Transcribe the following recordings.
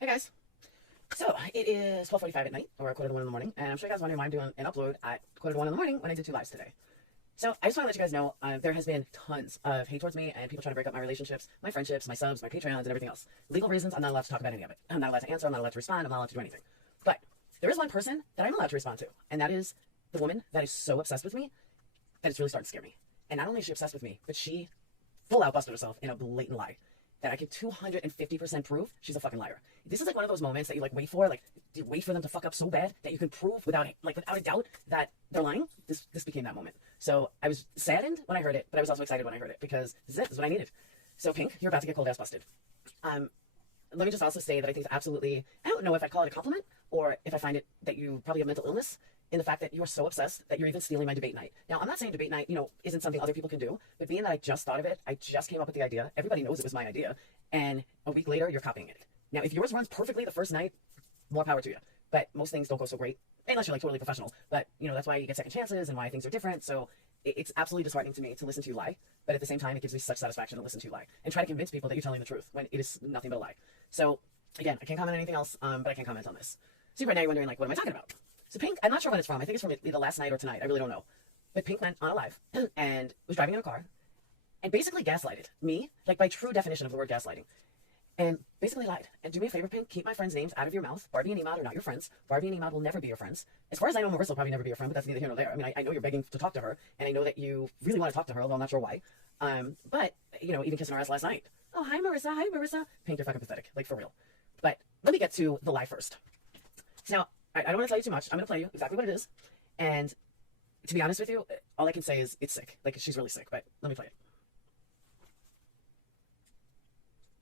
Hey guys. So it is 12:45 at night, or 1:45 in the morning, and I'm sure you guys wondering why I'm doing an upload at 1:45 in the morning when I did 2 lives today. So I just want to let you guys know there has been tons of hate towards me and people trying to break up my relationships, my friendships, my subs, my Patreons, and everything else. Legal reasons, I'm not allowed to talk about any of it. I'm not allowed to answer, I'm not allowed to respond, I'm not allowed to do anything. But there is one person that I'm allowed to respond to, and that is the woman that is so obsessed with me that it's really starting to scare me. And not only is she obsessed with me, but she full out busted herself in a blatant lie that I can 250% prove she's a fucking liar. This is like one of those moments that you wait for, you wait for them to fuck up so bad that you can prove without a doubt that they're lying. This became that moment. So I was saddened when I heard it, but I was also excited when I heard it because this is what I needed. So Pink, you're about to get cold ass busted. Let me just also say that I think it's absolutely, I don't know if I call it a compliment or if I find it that you probably have mental illness in the fact that you're so obsessed that you're even stealing my debate night. Now, I'm not saying debate night, isn't something other people can do, but being that I just thought of it, I just came up with the idea, everybody knows it was my idea, and a week later, you're copying it. Now, if yours runs perfectly the first night, more power to you. But most things don't go so great, unless you're totally professional. But, that's why you get second chances and why things are different. So it's absolutely disheartening to me to listen to you lie. But at the same time, it gives me such satisfaction to listen to you lie and try to convince people that you're telling the truth when it is nothing but a lie. So again, I can't comment on anything else, but I can comment on this. So right now you're wondering, what am I talking about? So Pink, I'm not sure when it's from. I think it's from either last night or tonight. I really don't know. But Pink went on a live and was driving in a car and basically gaslighted me, by true definition of the word gaslighting. And basically lied. And do me a favor, Pink, keep my friends' names out of your mouth. Barbie and Emad are not your friends. Barbie and Emad will never be your friends. As far as I know, Marissa will probably never be your friend, but that's neither here nor there. I mean, I know you're begging to talk to her, and I know that you really want to talk to her, although I'm not sure why. But, even kissing her ass last night. Oh, hi, Marissa. Hi, Marissa. Pink, you're fucking pathetic. For real. But let me get to the lie first. So now, I don't want to tell you too much. I'm going to play you exactly what it is. And to be honest with you, all I can say is it's sick. She's really sick, but let me play it.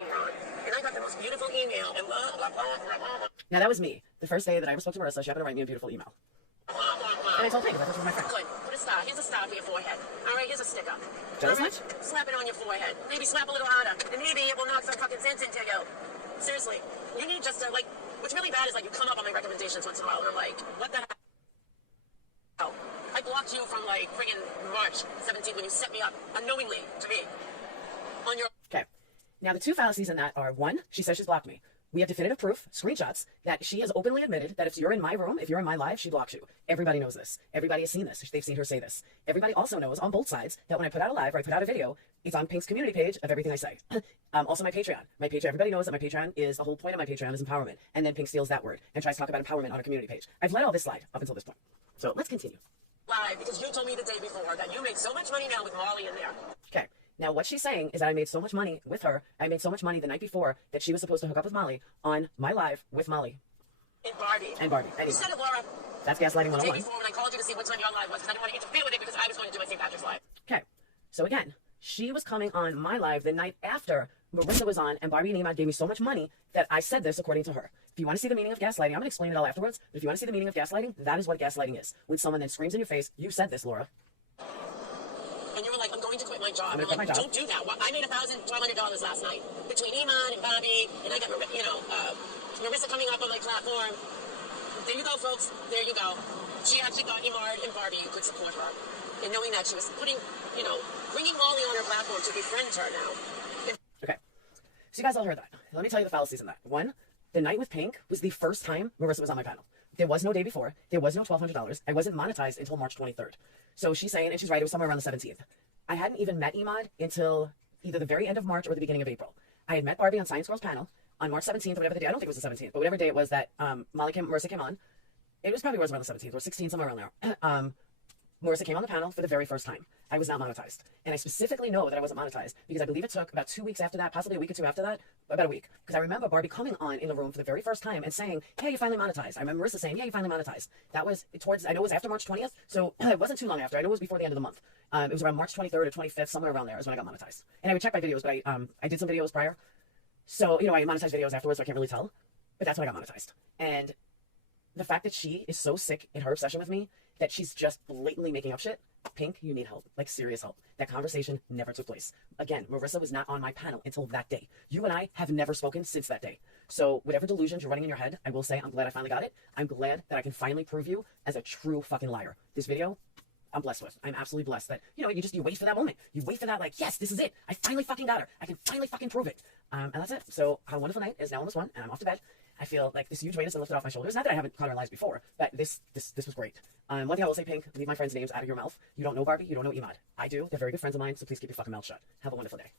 And I got the most beautiful email. And now, that was me. The first day that I ever spoke to Marissa, she happened to write me a beautiful email. And I told Pink, because I was my friend. Good. Put a star. Here's a star for your forehead. All right, here's a sticker. Jealous much? Slap it on your forehead. Maybe slap a little harder. And maybe it will knock some fucking sense into you. Seriously. You need just to, what's really bad is, you come up on my recommendations once in a while, and I'm like, what the hell? I blocked you from, friggin' March 17th when you set me up unknowingly to me. On your... Okay. Now, the two fallacies in that are, one, she says she's blocked me. We have definitive proof, screenshots, that she has openly admitted that if you're in my room, if you're in my live, she blocks you. Everybody knows this. Everybody has seen this. They've seen her say this. Everybody also knows on both sides that when I put out a live or I put out a video, it's on Pink's community page of everything I say. Also my Patreon. My Patreon, everybody knows that my Patreon is, the whole point of my Patreon is empowerment. And then Pink steals that word and tries to talk about empowerment on a community page. I've let all this slide up until this point. So let's continue. Live, because you told me the day before that you make so much money now with Molly in there. Okay. Now, what she's saying is that I made so much money with her. I made so much money the night before that she was supposed to hook up with Molly on my live with Molly. And Barbie. And Barbie. You said it, Laura. That's gaslighting 101. The day before when I called you to see what time your live was, because I didn't want to interfere with it because I was going to do my St. Patrick's live. Okay. So again, she was coming on my live the night after Marissa was on, and Barbie and Emad gave me so much money that I said this according to her. If you want to see the meaning of gaslighting, I'm going to explain it all afterwards, but if you want to see the meaning of gaslighting, that is what gaslighting is. When someone then screams in your face, you said this, Laura. And you were like, I'm going to quit my job. I'm going to quit my job. Don't do that. I made $1,200 last night between Emad and Bobby, and I got, Marissa coming up on my platform. There you go, folks. There you go. She actually thought Emad and Barbie could support her. And knowing that she was putting, bringing Molly on her platform to befriend her now. Okay. So you guys all heard that. Let me tell you the fallacies in that. One, the night with Pink was the first time Marissa was on my panel. There was no day before. There was no $1,200. I wasn't monetized until March 23rd. So she's saying, and she's right, it was somewhere around the 17th. I hadn't even met Emad until either the very end of March or the beginning of April. I had met Barbie on Science Girl's panel on March 17th or whatever the day. I don't think it was the 17th, but whatever day it was that Marissa came on. It was probably around the 17th or 16th, somewhere around there. Marissa came on the panel for the very first time. I was not monetized. And I specifically know that I wasn't monetized because I believe it took about 2 weeks after that, possibly a week or two after that, about a week. Because I remember Barbie coming on in the room for the very first time and saying, hey, you finally monetized. I remember Marissa saying, yeah, you finally monetized. That was I know it was after March 20th, so it wasn't too long after. I know it was before the end of the month. It was around March 23rd or 25th, somewhere around there is when I got monetized. And I would check my videos, but I did some videos prior. So, I monetized videos afterwards, so I can't really tell. But that's when I got monetized. And the fact that she is so sick in her obsession with me that she's just blatantly making up shit. Pink, you need help, serious help. That conversation never took place. Again, Marissa was not on my panel until that day. You and I have never spoken since that day. So whatever delusions you're running in your head, I will say I'm glad I finally got it. I'm glad that I can finally prove you as a true fucking liar. This video, I'm blessed with. I'm absolutely blessed that, you wait for that moment. You wait for that, yes, this is it. I finally fucking got her. I can finally fucking prove it. And that's it. So, have a wonderful night. It's now almost 1, and I'm off to bed. I feel like this huge weight has been lifted off my shoulders. Not that I haven't caught her in lies before, but this was great. One thing I will say, Pink, leave my friends' names out of your mouth. You don't know Barbie, you don't know Imad. I do. They're very good friends of mine, so please keep your fucking mouth shut. Have a wonderful day.